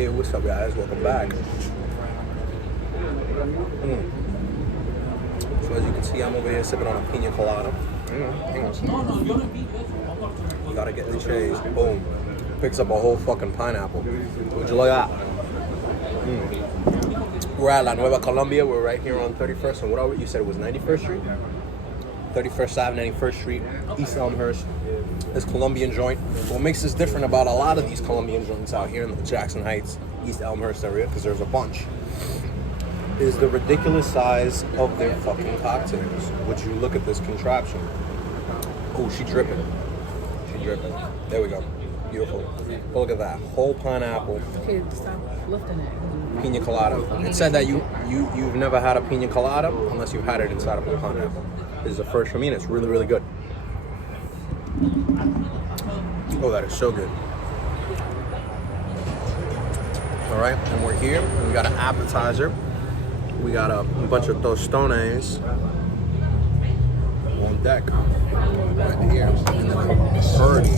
Hey, what's up, guys? Welcome back. So as you can see, I'm over here sipping on a piña colada. Hang on. You gotta get the chase. Boom. Picks up a whole fucking pineapple. Would you like that? We're at La Nueva Colombia. We're right here on 31st. And what you said it was 91st Street? 31st Ave, 91st Street, East Elmhurst. This Colombian joint. What makes this different about a lot of these Colombian joints out here in the Jackson Heights, East Elmhurst area, because there's a bunch, is the ridiculous size of their fucking cocktails. Would you look at this contraption? Oh, she dripping. She dripping. There we go. Beautiful. But look at that. Whole pineapple. Okay, stop lifting it. Piña colada. It said that you've never had a piña colada unless you've had it inside of a pineapple. This is the first for me, and it's really, really good. Oh, that is so good. All right, and we're here. We got an appetizer. We got a bunch of tostones on deck right here. And then a birdie.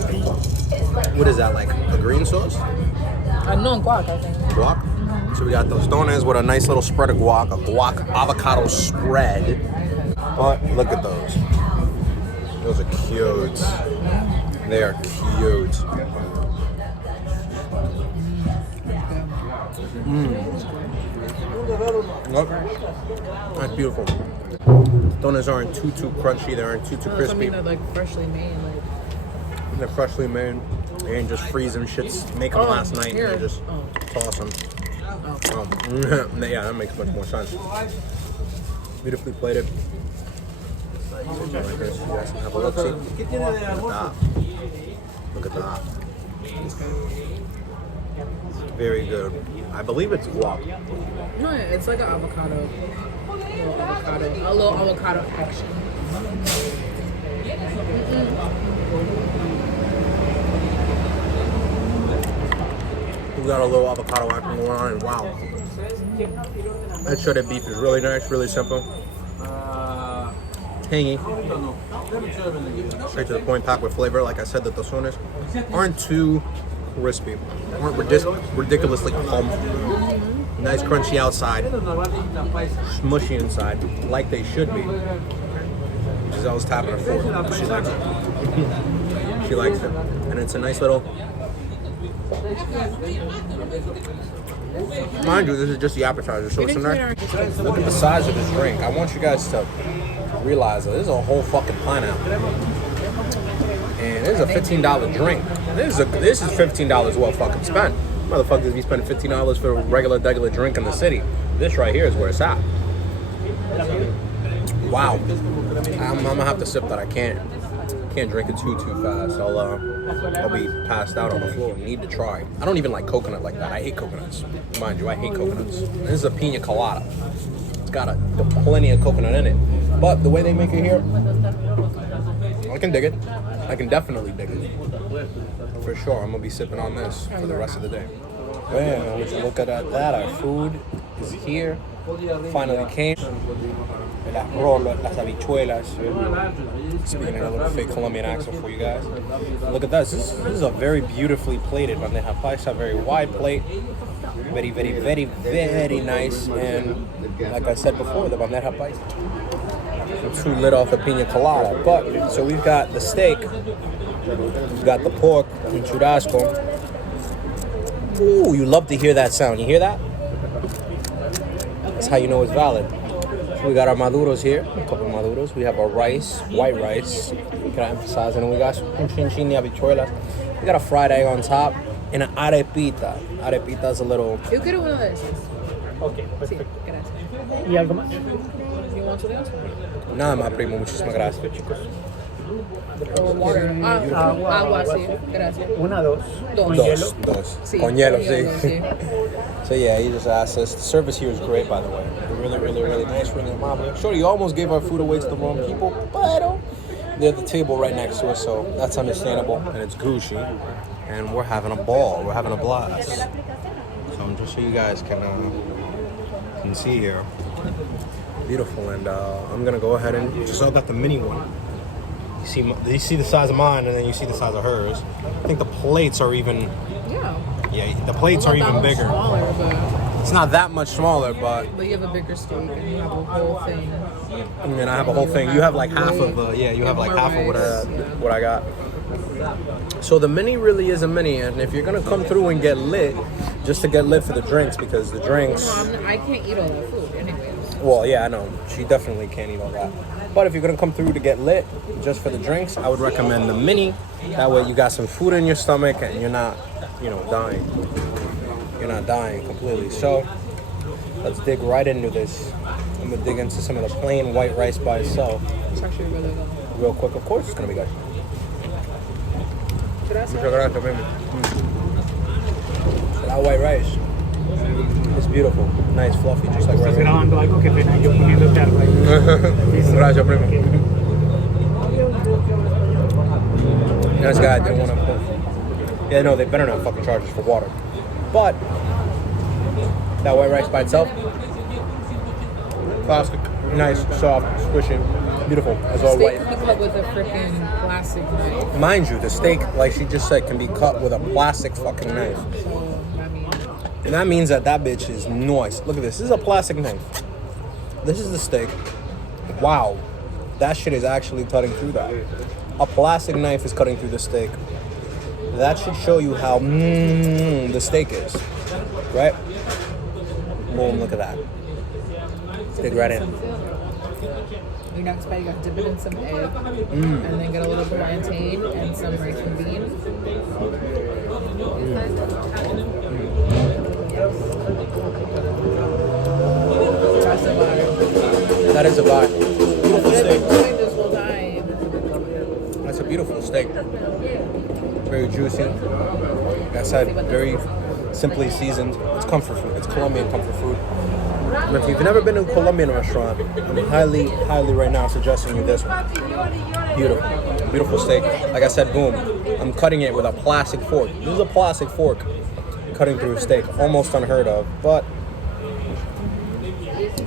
What is that, like a green sauce? No, guac, I think. Guac? So we got tostones with a nice little spread of guac, a guac avocado spread. But look at those. Those are cute. They are cute. Look. That's beautiful. Donuts aren't too crunchy. They aren't too crispy. I mean, they're like freshly made. They're freshly made. They ain't just freezing shits. Make them last night and they just toss them. Yeah, that makes much more sense. Beautifully plated. Like this. You guys can have a look. See? Look at that. Very good. I believe it's guac. No, it's like an avocado. A little avocado action. We got a little avocado action going on, and wow. That shredded beef is really nice, really simple. Tangy. Straight to the point, packed with flavor. Like I said, the tostones aren't too crispy, aren't ridiculously plump. Nice crunchy outside, smushy inside, like they should be. She's always tapping her fork. She likes it. She likes it. And it's a nice little... Mind you, this is just the appetizer, so it's a nice... Look at the size of this drink. I want you guys to realize that this is a whole fucking pineapple. And this is a $15 drink. This is $15 well fucking spent. Motherfuckers be spending $15 for a regular drink in the city. This right here is where it's at. Wow. I'm gonna have to sip that. I can't drink it too fast. I'll be passed out on the floor. Need to try. I don't even like coconut like that. I hate coconuts. Mind you, I hate coconuts. This is a piña colada. It's got plenty of coconut in it. But the way they make it here, I can dig it. I can definitely dig it. For sure, I'm gonna be sipping on this for the rest of the day. Man, would you look at that? Our food is here. Finally came. Las rolas, las habichuelas. Speaking in a little fake Colombian accent for you guys. Look at this. This is a very beautifully plated bandeja paisa, very wide plate. Very, very, very, very nice. And like I said before, the bandeja paisa. Too lit off the piña colada. But, so we've got the steak. We've got the pork and churrasco. Ooh, you love to hear that sound. You hear that? That's how you know it's valid. So we got our maduros here, a couple of maduros. We have our rice, white rice. Can I emphasize? And we got un chin de habichuelas. We got a fried egg on top and an arepita. Arepita is a little... Yo quiero uno de esos. Ok, perfecto. Sí, gracias. ¿Y algo más? You want something else? Nada más, primo. Muchísimas gracias. Water. Agua, sí. Gracias. Una, dos. Dos. Dos. Sí. Con hielo, sí. Sí. So yeah, he just asked us. The service here is great, by the way. Really, really, really nice, really amable. Sure, you almost gave our food away to the wrong people, but they're at the table right next to us, so that's understandable. And it's Gucci, and we're having a ball. We're having a blast. So just so you guys can see here, beautiful. And I'm gonna go ahead and just I got the mini one. You see the size of mine, and then you see the size of hers. I think the plates are even. Yeah. Yeah, the plates are even bigger. Smaller, but It's not that much smaller, but you have a bigger steak and you have a whole thing. and I have a whole thing. You have like half of the you have like half of what I got. So the mini really is a mini, and if you're gonna come through and get lit, just to get lit for the drinks, because the drinks. No, I can't eat all that food anyways. Well, yeah, I know. She definitely can't eat all that. But if you're gonna come through to get lit just for the drinks, I would recommend the mini. That way you got some food in your stomach and you're not, dying. You're not dying completely. So let's dig right into this. I'm gonna dig into some of the plain white rice by itself. It's actually really good. Real quick, of course it's gonna be good. Gracias. Muchas gracias, baby. So that white rice is beautiful, nice, fluffy, just like Estás rice. grabando algo, qué pena, yo poniéndote algo ahí. Gracias, primo. This guy didn't want to put. Yeah, no, they better not fucking charge us for water. But that white rice by itself, classic, nice, soft, squishy, beautiful, as all Steak white. can be cut with a freaking plastic knife. Mind you, the steak, like she just said, can be cut with a plastic fucking knife. So, I mean, And that means that bitch is nice. Look at this. This is a plastic knife. This is the steak. Wow. That shit is actually cutting through that. A plastic knife is cutting through the steak. That should show you how the steak is. Right? Boom, look at that. Dig right in. your next bite, you got to dip it in some egg, and then get a little plantain and some rice and beans. That's a vibe. That is a vibe. Beautiful What have steak. been doing this whole time? That's a beautiful steak. Very juicy. Like I said, very simply seasoned. It's comfort food. It's Colombian comfort food. And if you've never been to a Colombian restaurant, I'm highly, highly right now suggesting you this one. Beautiful. Beautiful steak. Like I said, boom. I'm cutting it with a plastic fork. This is a plastic fork cutting through a steak. Almost unheard of, but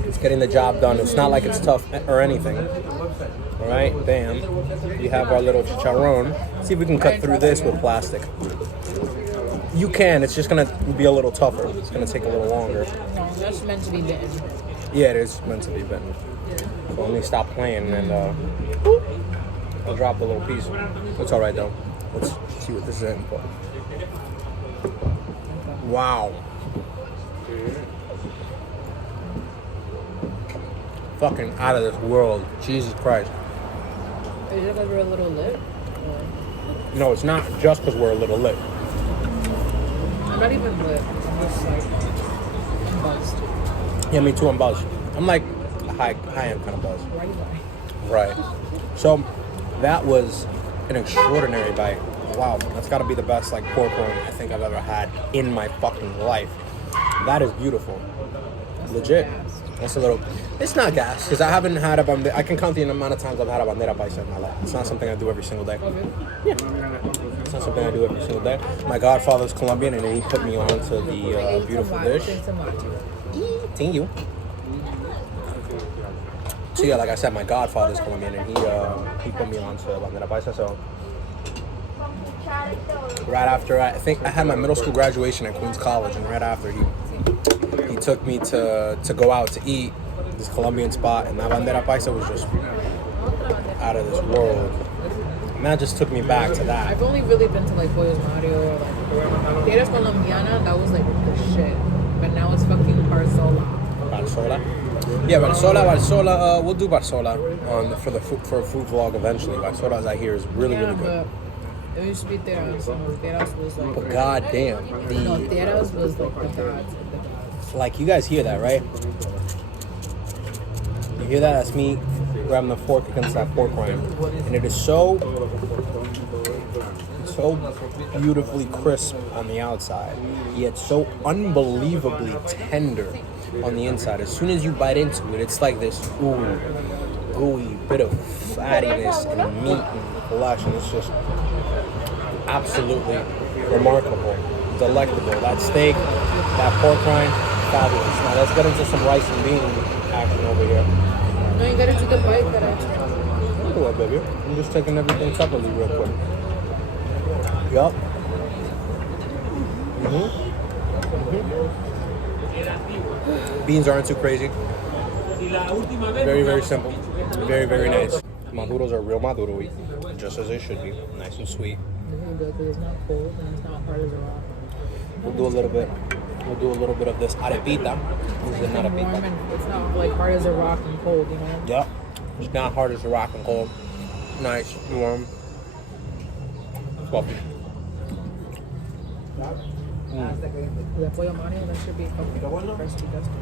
it's getting the job done. It's not like it's tough or anything. All right, bam. We have our little chicharron. See if we can cut through this with plastic. You can. It's just gonna be a little tougher. It's gonna take a little longer. No, that's meant to be bitten. Yeah, it is meant to be bitten. So let me stop playing and I'll drop a little piece. It's all right though. Let's see what this is in for. Wow. Fucking out of this world. Jesus Christ. Is it because we're a little lit? No, it's not just because we're a little lit. I'm not even lit. I'm just like, I'm buzzed. Yeah, me too. I'm buzzed. I'm like a high-end kind of buzzed. Right away. Right. So that was an extraordinary bite. Wow, that's got to be the best like pork loin I think I've ever had in my fucking life. That is beautiful. Legit. That's a little. It's not gas because I haven't had a bandera. I can count the amount of times I've had a bandera paisa in my life. It's not something I do every single day. Yeah. It's not something I do every single day. My godfather's Colombian and he put me on to the beautiful dish. Thank you. So yeah, like I said, my godfather's Colombian and he put me on to bandera paisa. So right after I think I had my middle school graduation at Queens College, and right after he took me to go out to eat this Colombian spot, and that bandera paisa was just out of this world. And that just took me back to that. I've only really been to like Pollos Mario or like Tierras Colombiana. That was like the shit. But now it's fucking Barzola. Barzola? Yeah, Barzola. We'll do Barzola for a food vlog eventually. Barzola, as I hear, is really good. But it used to be Tierras. Tierras was like. But goddamn, No, Tierras was like the gods. like you guys hear that, right? You hear that? That's me grabbing the fork against that pork rind, and it is so beautifully crisp on the outside, yet so unbelievably tender on the inside. As soon as you bite into it, it's like this gooey bit of fattiness and meat and flesh, and it's just absolutely remarkable, delectable. That steak, that pork rind, fabulous. Now let's get into some rice and bean action over here. No, you gotta do the bite that I took. Cool, baby. I'm just taking everything separately real quick. Yup. Beans aren't too crazy. Very, very simple. Very, very nice. Maduros are real maduro-y, just as they should be. Nice and sweet. This is good because it's not cold and it's not hard as a rock. We'll do a little bit of this arepita. This is an Warm arepita. and it's not like hard as a rock and cold, you know? Yep. It's not hard as a rock and cold. Nice, warm. Fluffy. The pollo mario, that should be fucking crispy dusty.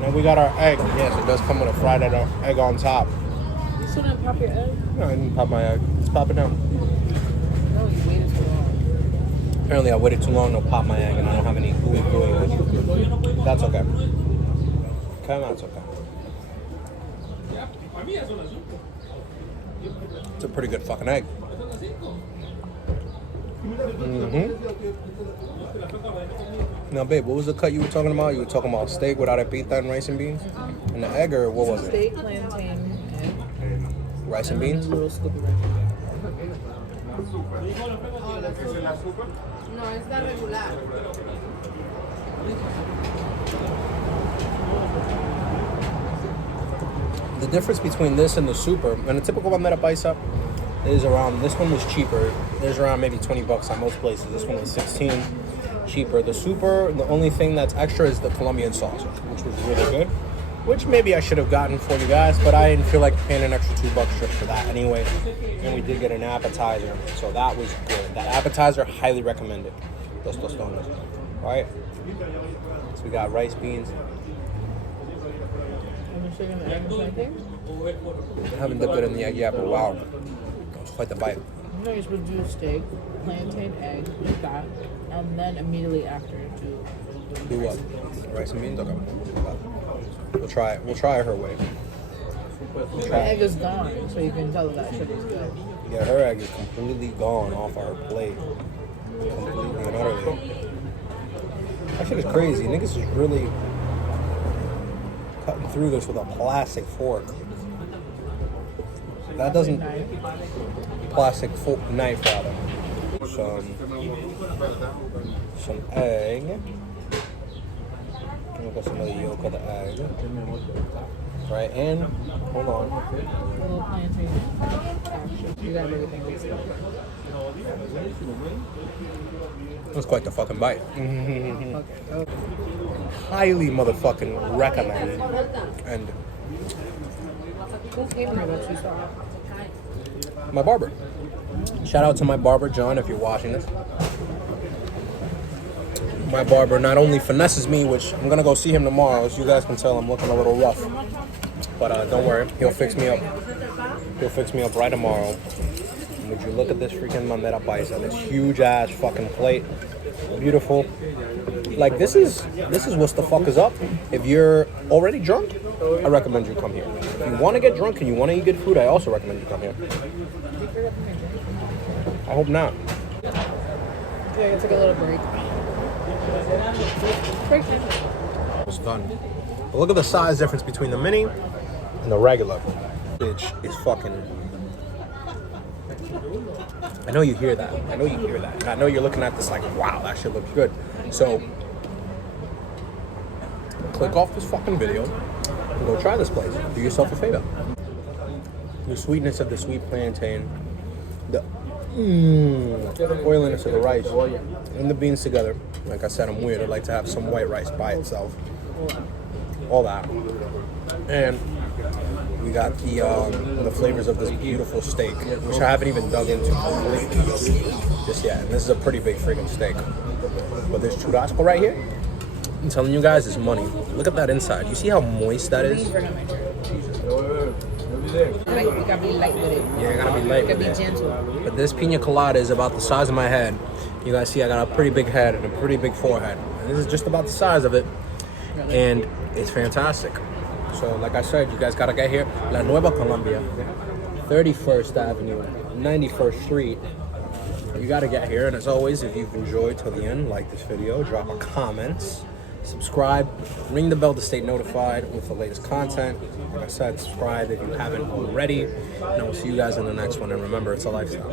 Now we got our egg. Yes, it does come with a fried egg on top. You still didn't pop your egg? No, I didn't pop my egg. Let's pop it now. No, you waited too long. Apparently I waited too long to pop my egg and I don't have any gooey. That's okay. Okay, that's okay. It's a pretty good fucking egg. Now, babe, what was the cut you were talking about? You were talking about steak with arepita and rice and beans? And the egg, or what was it? Steak, plantain, egg. Rice and beans? A little scoop of rice. No, es la regular. The difference between this and the super, and a typical bandera paisa, is around, this one was cheaper. There's around maybe 20 bucks on most places. This one was 16, cheaper. The super, the only thing that's extra is the Colombian sauce, which was really good. Which maybe I should have gotten for you guys, but I didn't feel like paying an extra $2 just for that anyway. And we did get an appetizer, so that was good. That appetizer, highly recommended. Los tostones. Alright? So we got rice, beans. Chicken and egg and plantain? I haven't dipped it in the egg yet, but wow. That was quite the bite. No, you're supposed to do steak, plantain, egg, do that, and then immediately after do Do what? Rice and beans? Okay. We'll try it. We'll try her way. The egg is gone, so you can tell that shit is good. Yeah, her egg is completely gone off our plate. Completely and utterly. That shit is crazy. Niggas is really cutting through this with a plastic fork. That doesn't... Plastic fork, knife rather. Some egg. Look at some of the yolk of the egg. Right, and hold on. A little plantain. You got everything. That's quite the fucking bite. Okay. Highly motherfucking recommend. And Who came here that you saw? my barber. Shout out to my barber, John, if you're watching this. My barber not only finesses me, which I'm gonna go see him tomorrow, as you guys can tell I'm looking a little rough. But don't worry, he'll fix me up. He'll fix me up right tomorrow. And would you look at this freaking bandera paisa, this huge ass fucking plate. Beautiful. Like this is what the fuck is up. If you're already drunk, I recommend you come here. If you want to get drunk and you want to eat good food, I also recommend you come here. I hope not. Yeah, it's like a little break. Break time. It's done. But look at the size difference between the mini and the regular. Bitch is fucking... I know you hear that. I know you hear that. And I know you're looking at this like, wow, that shit looks good. So, click off this fucking video and go try this place. Do yourself a favor. The sweetness of the sweet plantain, the oiliness of the rice, and the beans together. Like I said, I'm weird. I like to have some white rice by itself. All that. And we got the flavors of this beautiful steak, which I haven't even dug into completely just yet. And this is a pretty big freaking steak. But this churrasco right here, I'm telling you guys, is money. Look at that inside. You see how moist that is? Jesus. Like, you gotta be light with it. Yeah, I gotta be light You with gotta be it. gentle. But this piña colada is about the size of my head. You guys see I got a pretty big head and a pretty big forehead. And this is just about the size of it. And it's fantastic. So like I said, you guys gotta get here. La Nueva Colombia, 31st Avenue, 91st Street. You gotta get here. And as always, if you've enjoyed till the end, like this video, drop a comment, subscribe, ring the bell to stay notified with the latest content. Like I said, subscribe if you haven't already. And I will see you guys in the next one. And remember, it's a lifestyle.